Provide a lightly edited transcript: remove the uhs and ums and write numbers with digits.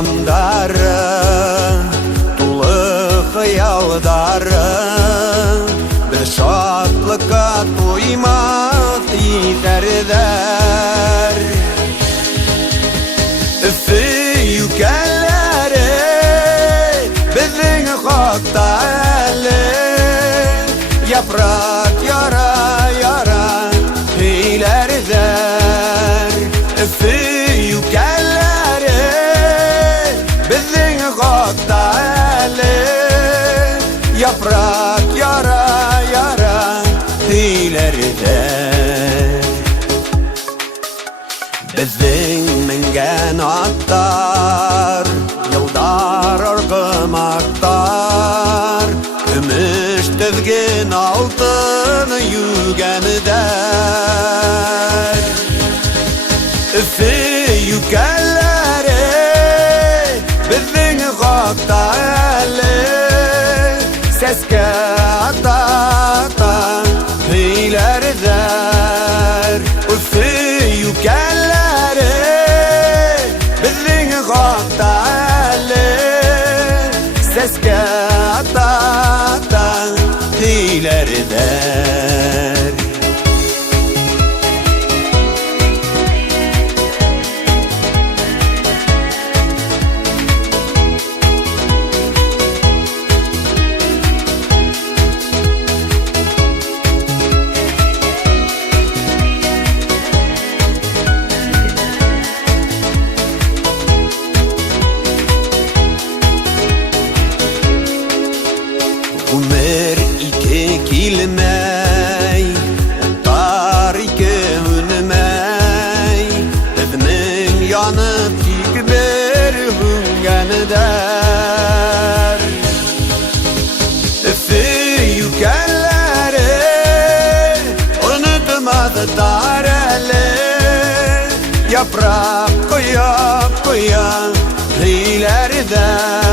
gamdары, tulu hıyalları, bir şatlıka toymaz yeterler. Üfü yükelleri bizim hakta eli, yaprak yara yara heylerler. Üfü yükelleri bizim hakta eli, yaprak yara yara heylerler. Bizim mengen atlar yıldar argımaktar, gümüş tüzgün altın yügeneder. Üfü yükelleri bizim hakta eli, seske ata ata heylerler. Üfü yükelleri bizim hakta eli, seske ata ata heylerler. Ömer iki kilmey, otar iki ünmey, bizning yanıp tik bir hüngeneder. Üfü yükelleri unutmaz tareli, yaprak koya koya heylerden.